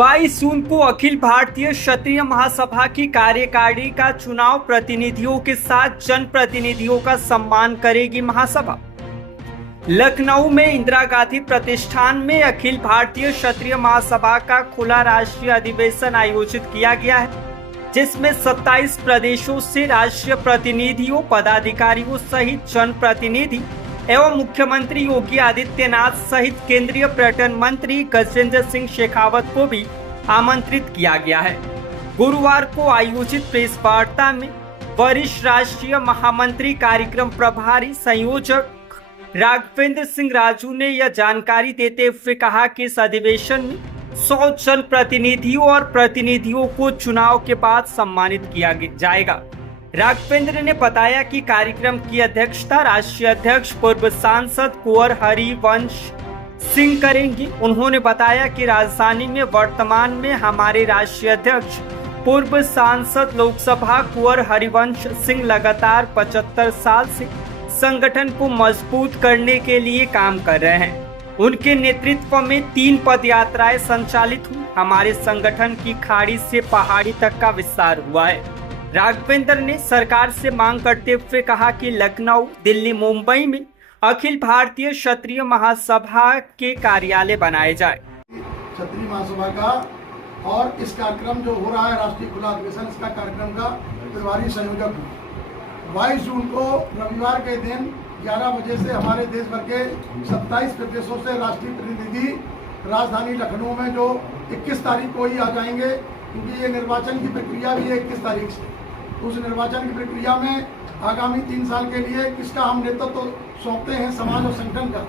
22 जून को अखिल भारतीय क्षत्रिय महासभा की कार्यकारिणी का चुनाव प्रतिनिधियों के साथ जनप्रतिनिधियों का सम्मान करेगी महासभा। लखनऊ में इंदिरा गांधी प्रतिष्ठान में अखिल भारतीय क्षत्रिय महासभा का खुला राष्ट्रीय अधिवेशन आयोजित किया गया है, जिसमें 27 प्रदेशों से राष्ट्रीय प्रतिनिधियों, पदाधिकारियों सहित जनप्रतिनिधि एवं मुख्यमंत्री योगी आदित्यनाथ सहित केंद्रीय पर्यटन मंत्री गजेंद्र सिंह शेखावत को भी आमंत्रित किया गया है। गुरुवार को आयोजित प्रेस वार्ता में वरिष्ठ राष्ट्रीय महामंत्री, कार्यक्रम प्रभारी संयोजक राघवेंद्र सिंह राजू ने यह जानकारी देते हुए कहा कि इस अधिवेशन में 100 जनप्रतिनिधियों और प्रतिनिधियों को चुनाव के बाद सम्मानित किया जाएगा। राघवेंद्र ने बताया कि कार्यक्रम की अध्यक्षता राष्ट्रीय अध्यक्ष पूर्व सांसद कुंवर हरिवंश सिंह करेंगे। उन्होंने बताया कि राजधानी में वर्तमान में हमारे राष्ट्रीय अध्यक्ष पूर्व सांसद लोकसभा कुंवर हरिवंश सिंह लगातार 75 साल से संगठन को मजबूत करने के लिए काम कर रहे हैं। उनके नेतृत्व में 3 पद यात्राएं संचालित हुई। हमारे संगठन की खाड़ी से पहाड़ी तक का विस्तार हुआ है। राघवेंद्र ने सरकार से मांग करते हुए कहा कि लखनऊ, दिल्ली, मुंबई में अखिल भारतीय क्षत्रिय महासभा के कार्यालय बनाए जाए। क्षत्रिय महासभा का और इस कार्यक्रम जो हो रहा है राष्ट्रीय खुला अधिवेशन, इसका कार्यक्रम का प्रभारी संयोजक हूँ। 22 जून को रविवार के दिन 11 बजे से हमारे देश भर के 27 प्रदेशों से राष्ट्रीय प्रतिनिधि राजधानी लखनऊ में जो 21 तारीख को ही आ जाएंगे, क्योंकि ये निर्वाचन की प्रक्रिया भी है 21 तारीख से। उस निर्वाचन की प्रक्रिया में आगामी 3 साल के लिए किसका हम नेतृत्व सौंपते हैं समाज और संगठन का,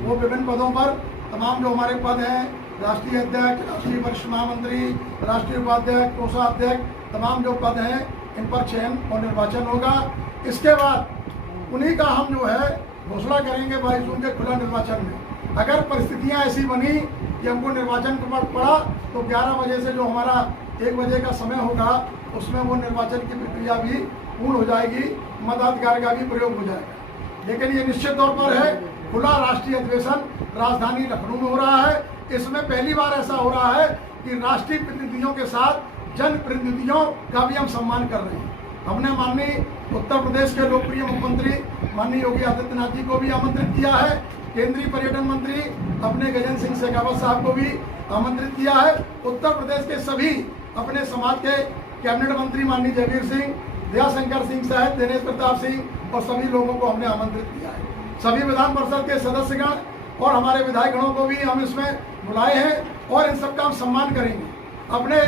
वो विभिन्न पदों पर तमाम जो हमारे पद हैं, राष्ट्रीय अध्यक्ष, राष्ट्रीय वरिष्ठ महामंत्री, राष्ट्रीय उपाध्यक्ष, कोषाध्यक्ष, तमाम जो पद हैं इन पर चयन और निर्वाचन होगा। इसके बाद उन्हीं का हम जो है घोषणा करेंगे 22 जून के खुला निर्वाचन में। अगर परिस्थितियां ऐसी बनी कि हमको निर्वाचन पड़ा तो 11 बजे से जो हमारा 1 बजे का समय होगा उसमें वो निर्वाचन की प्रक्रिया भी पूर्ण हो जाएगी, मताधिकार का भी प्रयोग हो जाएगा। लेकिन ये निश्चित तौर पर है खुला राष्ट्रीय अधिवेशन राजधानी लखनऊ में हो रहा है। इसमें पहली बार ऐसा हो रहा है कि राष्ट्रीय प्रतिनिधियों के साथ जनप्रतिनिधियों का भी हम सम्मान कर रहे हैं। हमने माननीय उत्तर प्रदेश के लोकप्रिय मुख्यमंत्री माननीय योगी आदित्यनाथ जी को भी आमंत्रित किया है। केंद्रीय पर्यटन मंत्री अपने गजेंद्र सिंह शेखावत साहब को भी आमंत्रित किया है। उत्तर प्रदेश के सभी अपने समाज के कैबिनेट मंत्री माननीय जयवीर सिंह, दयाशंकर सिंह साहब, दिनेश प्रताप सिंह और सभी लोगों को हमने आमंत्रित किया है। सभी विधान परिषद के सदस्यगण और हमारे विधायकगणों को भी हम इसमें बुलाए हैं और इन सबका हम सम्मान करेंगे। अपने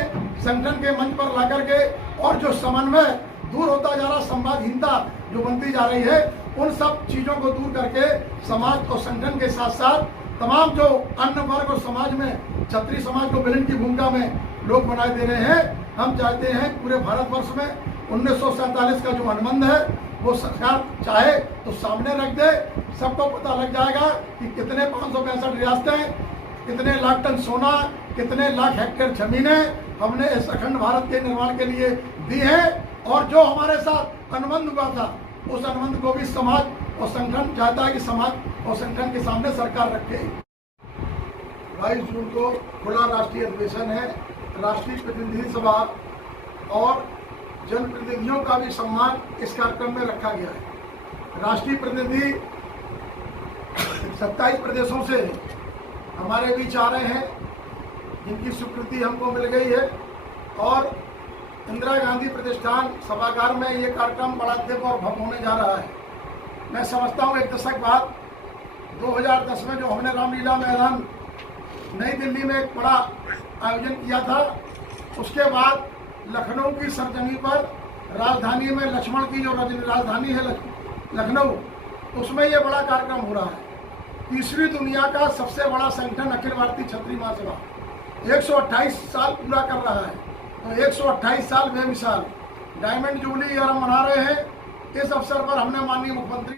संगठन के मंच पर ला करके और जो समन्वय दूर होता जा रहा, संवादहीनता जो बनती जा रही है, उन सब चीज़ों को दूर करके समाज और संगठन के साथ साथ तमाम जो अन्य वर्ग और समाज में क्षत्रिय समाज को विलीन की भूमिका में लोग बनाए दे रहे हैं। हम चाहते हैं पूरे भारतवर्ष में 1947 का जो अनुबंध है वो सरकार चाहे तो सामने रख दे। सबको पता लग जाएगा कि कितने 565 रियासतें, कितने लाख टन सोना, कितने लाख हेक्टेयर जमीनें हमने इस अखंड भारत के निर्माण के लिए दी है। और जो हमारे साथ अनुबंध हुआ था उस अनुबंध को भी समाज और संगठन चाहता है कि समाज और संगठन के सामने सरकार रखे। 22 जून को खुला राष्ट्रीय अधिवेशन है। राष्ट्रीय प्रतिनिधि सभा और जनप्रतिनिधियों का भी सम्मान इस कार्यक्रम में रखा गया है। राष्ट्रीय प्रतिनिधि 27 प्रदेशों से हमारे बीच आ रहे हैं, जिनकी स्वीकृति हमको मिल गई है और इंदिरा गांधी प्रतिष्ठान सभागार में ये कार्यक्रम बड़ा दिव्य और भव्य होने जा रहा है। मैं समझता हूँ 1 दशक बाद 2010 में जो हमने रामलीला मैदान नई दिल्ली में एक बड़ा आयोजन किया था, उसके बाद लखनऊ की सरजमी पर राजधानी में लक्ष्मण की जो राजधानी है लखनऊ, उसमें ये बड़ा कार्यक्रम हो रहा है। तीसरी दुनिया का सबसे बड़ा संगठन अखिल भारतीय क्षत्रिय महासभा 128 साल पूरा कर रहा है। तो 128 साल बेमिसाल डायमंड जुबली ईयर हम मना रहे हैं। इस अवसर पर हमने माननीय मुख्यमंत्री